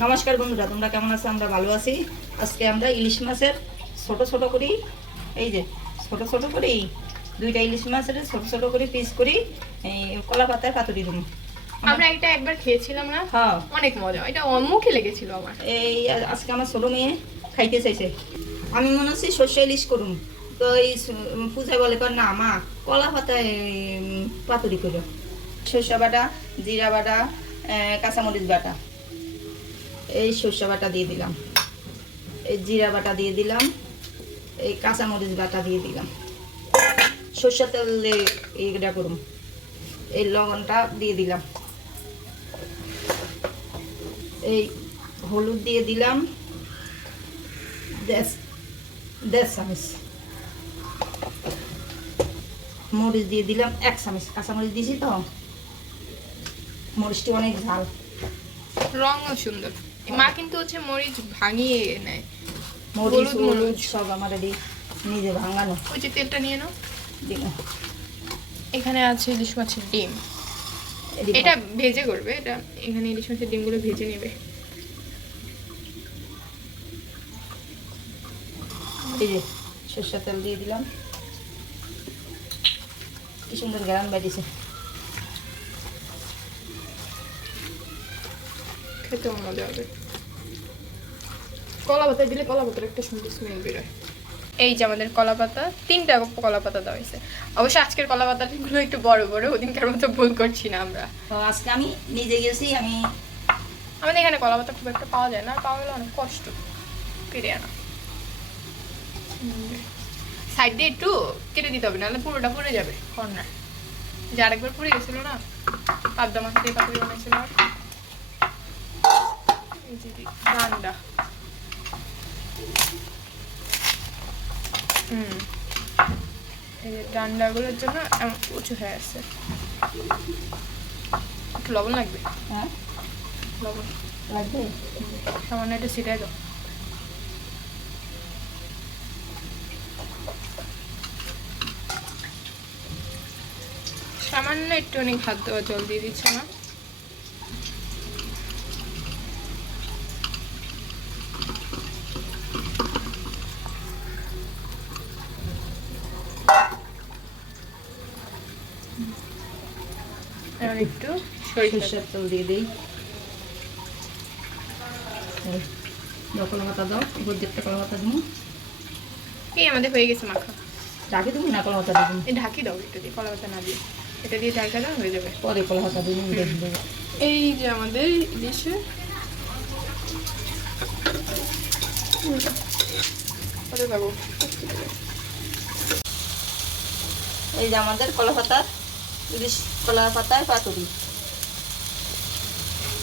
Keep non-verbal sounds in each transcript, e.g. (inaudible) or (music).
নমস্কার বন্ধুরা তোমরা কেমন আছো? আমরা ভালো আছি। আজকে আমরা ইলিশ মাছের ছোট ছোট করি এই যে ছোট ছোট করি দুইটা ইলিশ মাছের ছোট ছোট করে পিস করি এই কলা পাতায় পাতুরি দেবো আমরা এটা একবার খেয়েছিলাম না? হ্যাঁ। অনেক মজা এটা অমুখে লেগেছিল আমার। এই আজকে আমার ছোটো মেয়ে খাইতে চাইছে। আমি মনে হচ্ছে শস্য ইলিশ করুন তো এই পূজা বলে কর না মা কলা পাতায় পাতুরি করো সর্ষে বাটা জিরা বাটা কাঁচামরিচ বাটা। এই সর্ষে বাটা দিয়ে দিলাম। এই জিরা বাটা দিয়ে দিলাম। এই কাঁচামরিচ বাটা দিয়ে দিলাম। সর্ষে তেল এইটা করুম এই লবণটা দিয়ে দিলাম। এই হলুদ দিয়ে দিলাম। দেড় দেড় চামচ। মরিচ দিয়ে দিলাম এক চামচ। কাঁচামরিচ দিয়েছি তো? মরিচটি অনেক ঝাল। রঙও সুন্দর। মা কিন্তু হচ্ছে মরিচ ভাঙিয়ে নেয়। মরিচ হলুদ। সব আমার এটি নিজে ভাঙানো। ওই যে তেলটা নিয়ে নাও। এখানে আছে ইলিশ মাছের ডিম। এটা ভেজে করবে এটা এখানে ইলিশ মাছের ডিমগুলো ভেজে নেবে। এই যে সর্ষের তেল দিয়ে দিলাম। কি সুন্দর গ্রাম বাড়িছে খেতে মজা হবে। কলা পাতা দিলে কলা পাতার একটা সুন্দর স্মেল বেরোয়। এই যে আমাদের কলা পাতা তিনটা কলা পাতা দেওয়া হয়েছে। অবশ্য আজকের কলা পাতাগুলো একটু বড় বড় ওদিনকার মতো ভুল করছি না আমরা। আজকে আমি নিজে গেছি আমি আমাদের এখানে কলা পাতা খুব একটা পাওয়া যায় না পাওয়া গেলে অনেক কষ্ট। পেরে আনা। সাইড দিয়ে একটু কেটে দিতে হবে নাহলে পুরোটা পড়ে যাবে কর্নার। যে আরেকবার পড়ে গেছিল না পাবদা মাছ দিয়ে পাতুরি বানাইছিল আর। এই যে দি- ডান্ডা হুম। এই যে ডান্ডাগুলোর জন্য উঁচু হয়ে আসছে একটু লবণ লাগবে? হ্যাঁ। লবণ। লাগবে? সামান্য একটু ছিটাই দাও। সামান্য একটু অনেক দেওয়া জল দিয়ে দিচ্ছে না সরষের তেল দিয়ে দিই। কলা পাতা দাও উপর দিকটা কলা পাতা দিব এই আমাদের হয়ে গেছে মাখা। ডাকে দেবো না কলা পাতা দেবো? এই ঢাকি দাও একটু দিয়ে কলা পাতা না দিয়ে। এটা দিয়ে ঢাকা দাও হয়ে যাবে। পরে কলা পাতা দেখব এই যে আমাদের ইলিশে। কত দেবো এই যে আমাদের কলা পাতা ইলিশ কলা পাতায় পাতুরি।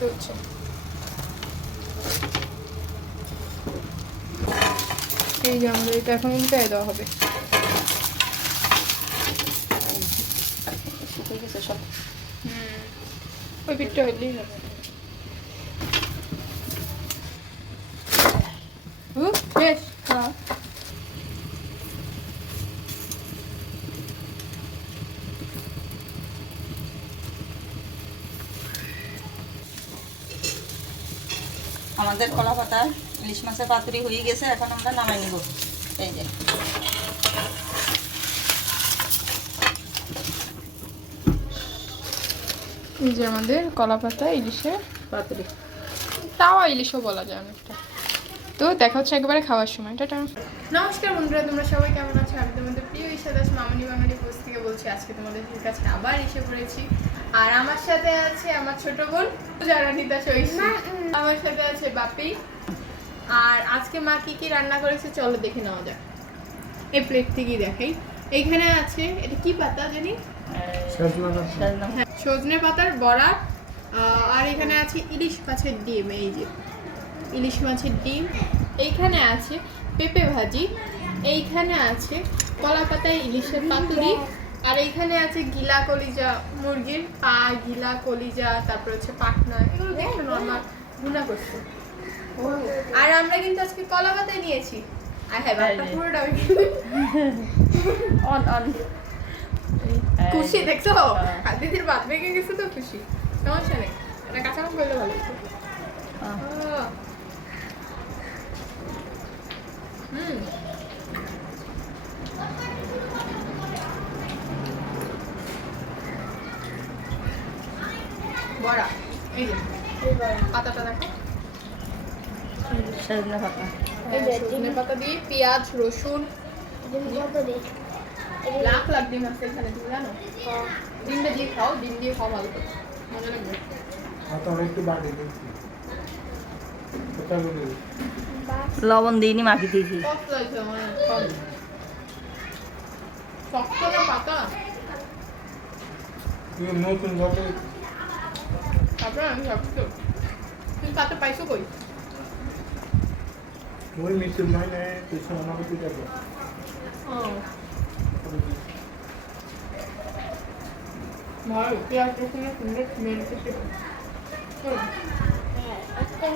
আস্তে এই যে আমাদের এটা এখন উল্টায় দেওয়া হবে। ঠিক আছে সব। হুম। ওই পিঠটা হলেই হবে। আমাদের কলা পাতা ইলিশ মাছের পাতুরি হয়ে গেছে এখন আমরা নামাই নিব। এই যে। এই যে আমাদের কলা পাতা ইলিশে পাতুরি। তাওয়া ইলিশও বলা যায় অনেকটা। তো দেখা হচ্ছে একেবারে খাওয়ার সময়। টাটা। নমস্কার বন্ধুরা তোমরা সবাই কেমন আছো? আমি তোমাদের প্রিয় ঈশা দাস মামনি বাঙালি পোস্ট থেকে বলছি আজকে তোমাদের কাছে আবার এসে পড়েছি। আর আমার সাথে আছে আমার ছোট বোন জারানিতা সৈশী আমার সাথে আছে বাপি। আর আজকে মা কি কি রান্না করেছে চলো দেখে নেওয়া যাক। এই প্লেট থেকেই দেখাই। আছে, এটা কি পাতা জানি? সজনে পাতার বড়া। আর এখানে আছে ইলিশ মাছের ডিম, এই যে। ইলিশ মাছের ডিম। এইখানে আছে পেঁপে ভাজি। এইখানে আছে কলা পাতায় ইলিশের পাতুরি। আর এইখানে আছে গিলা কলিজা মুরগির। পা গিলা কলিজা, তারপর হচ্ছে পাখনা এগুলো দেখে নর্মাল ভুনা করছ। আর আমরা কিন্তু আজকে কলা পাতা নিয়েছি। আর হ্যাভ একটা পুরোটা অন অন (laughs) খুশি দেখছ? আর দিদির বাদ ভেঙে গেছে তো খুশি। সমস্যা নেই। এটা কাঁচা করলে ভালো পাতাটা দেখো। সজনে পাতা। হ্যাঁ, সজনে পাতা দিয়ে পেঁয়াজ রসুন। লাখ লাখ ডিম আছে এখানে তুমি জানো? ডিমটা দিয়ে খাও ডিম দিয়ে খাও ভালো করে। মজা লাগবে। হাতে একটু বাড়ি দিচ্ছি কোথায় বলে? লবণ দিইনি মাখি দিয়েছি। শক্ত না পাতা নতুন তারপরে আমি শক্ত তুমি পাতা পাইছো কই ওই মিষ্টির নয় নেয় কিছু আমাকে তুই যাব ভালো পেঁয়াজ রসুনের সুন্দর স্মেল করতে আস্তে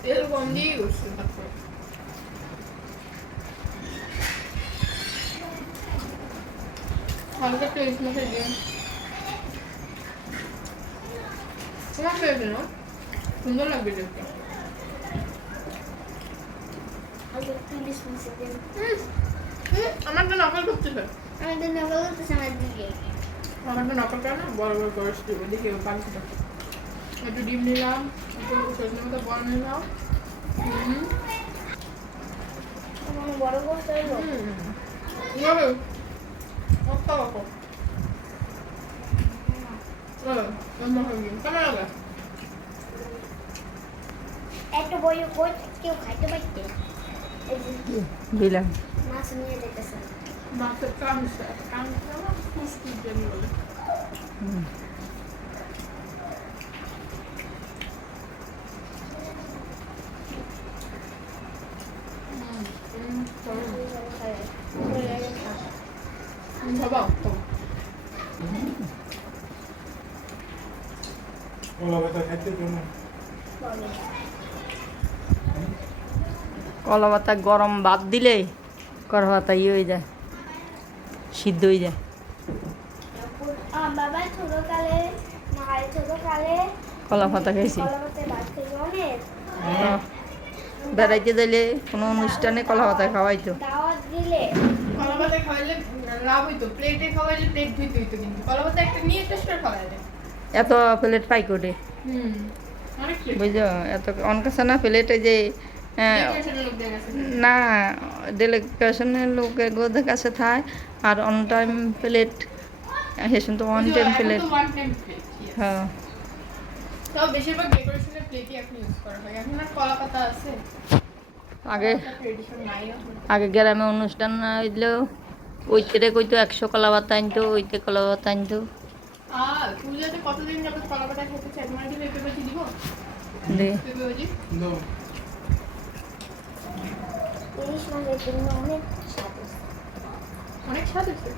তেলে কম দিয়েই করছে তারপর হালকা টেস্ট মশলা দিয়ে তোমার পেয়েছে না সুন্দর লাগবে দেখতে। আমার তো নকল করতেছে আমার তো নকল করে না বড় বড় করে দিব। দেখি পাল্টি একটু ডিম নিলাম একটু সজনে মতো বড় নিলাম হুম। বড় Apa apa? Oh, vamos a ver. Cámara. একটা বই বই কেউ খাইতে পারতে দিলাম মাছ নিয়ে Masa kansa. Kansa lah. Kustu খাইতে কলা পাতা গরম ভাত দিলে কলা পাতা ইয়ে হয়ে যায় সিদ্ধ হয়ে যায়। বাবা ছোটকালে ছোটকালে কলা পাতা খাইছি হ্যাঁ। বেড়াইতে দিলে কোনো অনুষ্ঠানে কলা পাতা খাওয়াইতো। দাওয়াত দিলে। কলাপাতা খাওয়াইলে লাভ হইতো। প্লেটে খাওয়াইলে প্লেট ধুইতে হইতো কিন্তু। কলাপাতা একটা নিয়ে করে খাওয়াইলে। এত প্লেট পাই করে হুম বুঝছ? এত অনকাছে না প্লেটে যে গেছে না ডেলিগেশনের লোকের গোদের কাছে থায় আর অন টাইম প্লেট হেসুন তো on time plate one time plate হ্যাঁ। বেশিরভাগ ডেকোরেশনের প্লেটই এখন ইউজ করা হয়। এখন আর কলা পাতা আছে। আগে আগে গ্রামে অনুষ্ঠান হইলেও ওইতে কইতো একশো কলা পাতা আনতো ওইতে কলা পাতা আনতো। পূজাতে কতদিন যাবে কলা পাতা খেতে চাই? তোমার কি পেঁপে ভাজি দিব? দে। পেঁপে ভাজি? দাও ইলিশ মাছের জন্য অনেক স্বাদ অনেক স্বাদ আছে।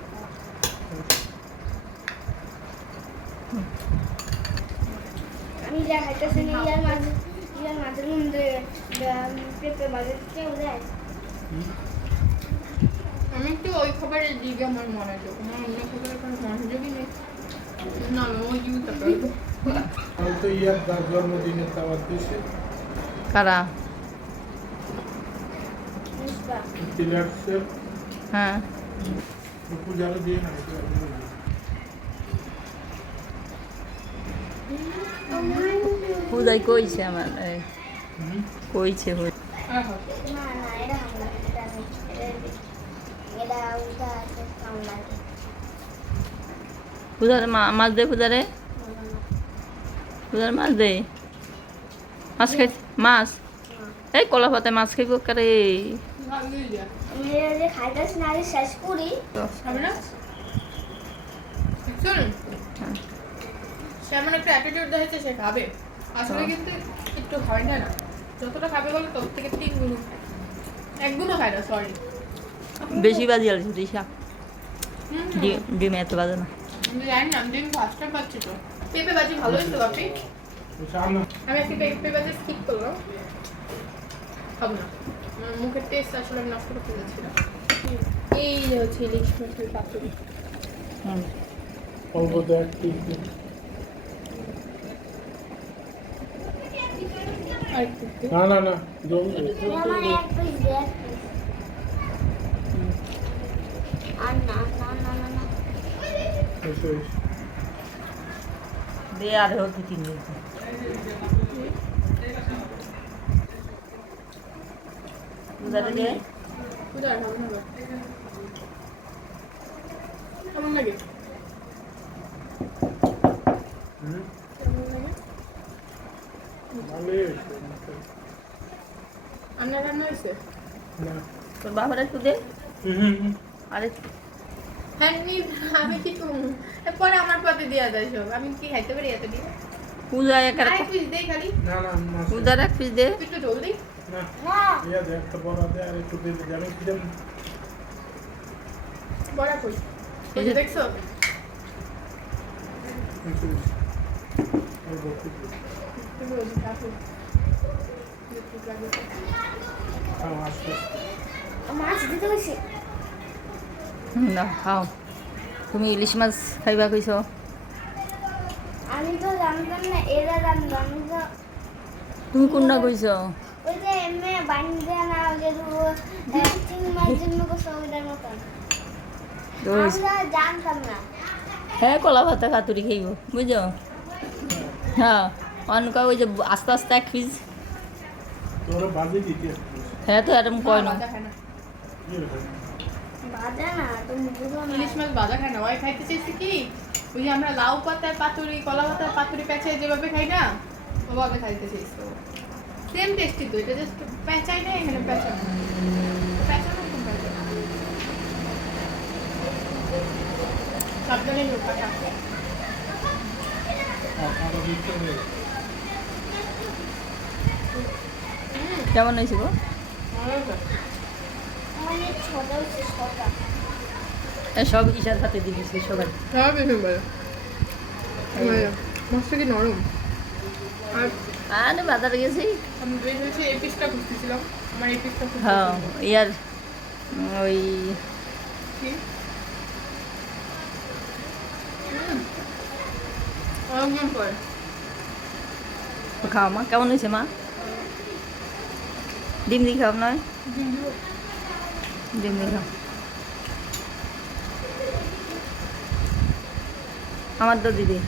আমি যা খাইতেছি ইয়ার মাঝে ইয়ার মধ্যে পেঁপে কেউ দেয় আমি একটু ওই খাবারের দিকে আমার মনোযোগ আমার অন্য খাবারের কোনো মনোযোগই নেই। কারা হ্যাঁ। পূজাই কইছে আমার? কইছে হই মাছ দে না, না। মাছ দে। মাছ খাই মাছ। এই কলা পাতায় মাছ খাইব কারে। একটা অ্যাটিটিউড দেখাচ্ছে সে খাবে আসলে কিন্তু একটু হয়। না না যতটা খাবে বলে তোর থেকে তিন গুণ খায় খায় না সরি বেশি বাজি আলছি দিশা ডিম এত বাজে না। আমি জানি না দিন ফার্স্ট টাইম পাচ্ছি তো। পেঁপে বাজি ভালো হয়েছে বাপি? আমি আজকে পেঁপে বাজি স্কিপ করলাম। খাব না। মুখের টেস্ট আসলে আমি নষ্ট করতে যাচ্ছিলাম এই হচ্ছে ইলিশ মাছের পাতুরি। অল্প দেখ ঠিক আর একটু একটু। না না না জমবে আমার এক পিস দে এক পিস আর না না না না না এসো এসো দে আর হতে তিন দে? গো। কেমন লাগে? হুম? কেমন লাগে? ভালোই হয়েছে রান্না রান্না হয়েছে? তোর বাবার একটু দে। হুম, হুম, হুম। আরে আমি কি করব পরে আমার পাতে দেওয়া যায় সব। আমি কি খাইতে পারি এত দিয়ে? পূজা এক আরেক পিস দেই খালি। না না পূজার এক পিস দে। একটু জলদি না হ্যাঁ। ইয়া দেখ একটা বড় দে আর একটু দিয়ে দে। আমি কিরম বড়া কই? এই যে দেখছ? এসো এসো এই ভর্তি করে। তুমি ওই যে কাকু দেখতে লাগে খাও আস্তে আস্তে মাছ দিতে হয়েছে না খাও তুমি ইলিশ মাছ খাইবা কইছ আমি তো জানতাম না এরা জানতো আমি তো তুমি কোনটা কইছ ওই যে এমনি বানিয়ে না যে চিংড়ি মাছ জন্য করছে ওইটার মতন আমরা জানতাম না হ্যাঁ কলা ভাতা কাতুরি খাইব বুঝছ হ্যাঁ অনকা ওই যে আস্তে আস্তে এক পিস হ্যাঁ তো এরকম কয় না ইলিশ মাছ বাজা খায় না। ওই খাইতে চাইছি কি? ওই যে আমরা লাউ পাতার পাতুরি কলা পাতার পাতুরি পেঁচে যেভাবে খাই না ওভাবে খাইতে চাইছি সেম টেস্টি তো এটা জাস্ট পেঁচাই না এখানে পেঁচানো। পেঁচানো খুব সাবধানে ঢোকা কেমন হয়েছে গো মানে ছোট হচ্ছে ছোট এ, সব ইশার হাতে সবাই। হ্যাঁ মাছটা কি নরম। আর আরে বাজারে গেছি। আমি বেশ হয়েছে এই পিসটা খুঁজতেছিলাম। আমার এই পিসটা হ্যাঁ ইয়ার ওই খাও মা কেমন হয়েছে মা? ডিম দিয়ে খাও নয় ডিম দিয়ে খাও আমার তো দিদি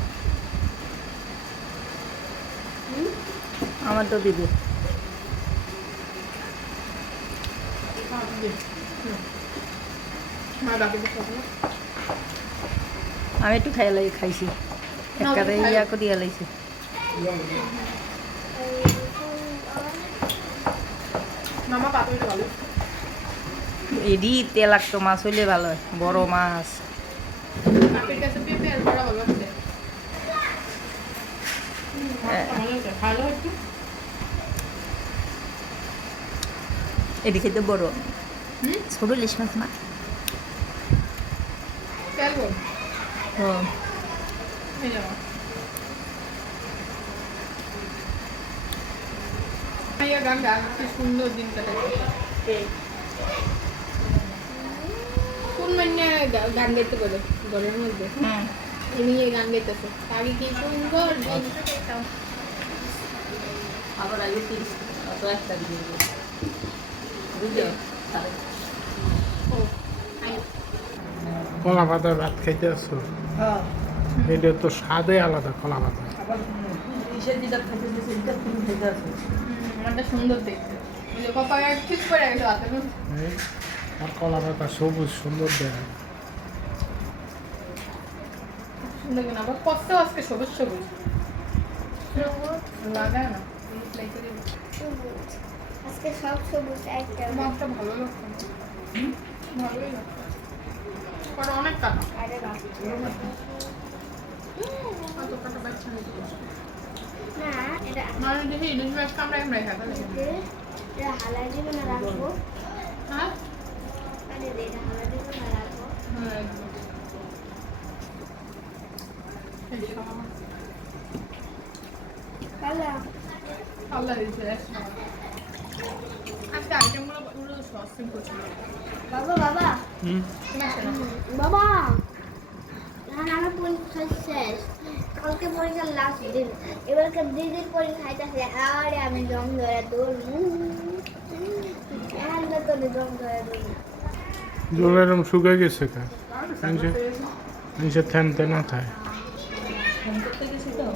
আমার তো দিদি আমি একটু খাইয়া লাগি খাইছি। একেবারে খাই। ইয়া করিয়া মামা পাতুরিটা ভালো। এডি তেল লাগতো মাছ হইলে ভালো বড় মাছ। আছে হ্যাঁ। এডি খেতে বড়। ছোট ইলিশ মাছ না? গান গান সুন্দর দিন কাটাচ্ছে মানে গান গাইতে পারে ঘরের মধ্যে। উনি গান গাইতেছে। আগে কি সুন্দর? আবার আগে তিরিশ অত একটা দিয়ে আই। কলা পাতায় ভাত খাইতে আসছো? হ্যাঁ। এটা তো স্বাদে আলাদা কলা পাতা। সুন্দর দেখতে। ওই ঠিক করে গেছে আর কলা পাতা সবুজ সুন্দর দেখা সুন্দর কেন আবার কষ্ট আজকে সবুজ সবুজ। লাগায় না আজকে সব সবুজ একটা মাছটা ভালো লাগতো না। ভালোই লাগতো অনেক আরে না এটা মানে দেখি ইলিশ খাবে এটা হালাই দিব না রাখব? হ্যাঁ? বাবা আমার পরীক্ষা শেষ কালকে পরীক্ষার লাস্ট দিন এবারকার দিদির পরীক্ষা আছে আরে আমি জং ধরে দৌড় এখানটা তো জং ধরে দৌড় জল এরম শুকাই গেছে কা। নিচে গেছি তো।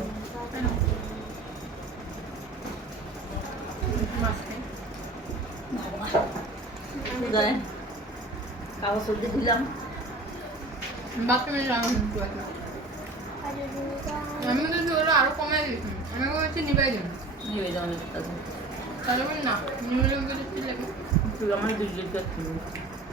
আরে দুর্গা আমি কিন্তু ওরা আরও কমে দিয়েছি আমি বলছি নিবাই দিন তাহলে না তুই আমার দুই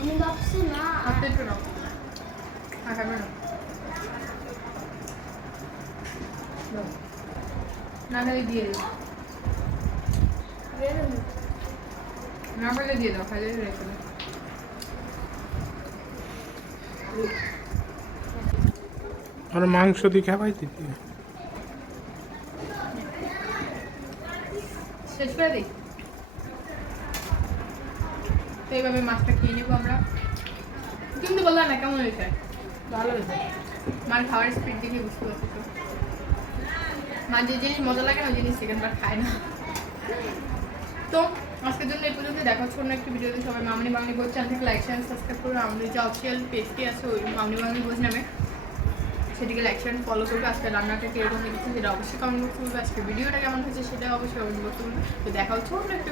আমি ভাবছি না হাতে একটু নাও আর খাবে না না খালি দিয়ে দিও বেরোনো না খাইলে দিয়ে দাও খাইলে রেখে দাও আর মাংস দিয়ে খাবাই দিতি শেষ করে দিই তো এইভাবে মাছটা খেয়ে নেব আমরা। কিন্তু বললাম না, কেমন হয়েছে? ভালো হয়েছে। মার খাওয়ার স্পিড দেখে বুঝতে পারছি তো। মার যে জিনিস মজা লাগে না, ওই জিনিস সেকেন্ড বার খায় না। তো, আজকের জন্য এই পর্যন্ত দেখা হচ্ছে অন্য একটি ভিডিওতে। সবাই মামনি বাংলি বোঝ চ্যানেল থেকে লাইক শেয়ার সাবস্ক্রাইব করবে আমাদের যে অফিসিয়াল পেজটি আছে, ওই মামনি বাংলি বোঝ নামে। সেটিকে লাইক শেয়ার ফলো করবে। আজকে রান্নাটা কীরকম লেগেছে সেটা অবশ্যই কমেন্ট বক্সে বলবে। আজকে ভিডিওটা কেমন হয়েছে, সেটা অবশ্যই কমেন্ট বক্সে বলবে। তো দেখা হচ্ছে অন্য একটা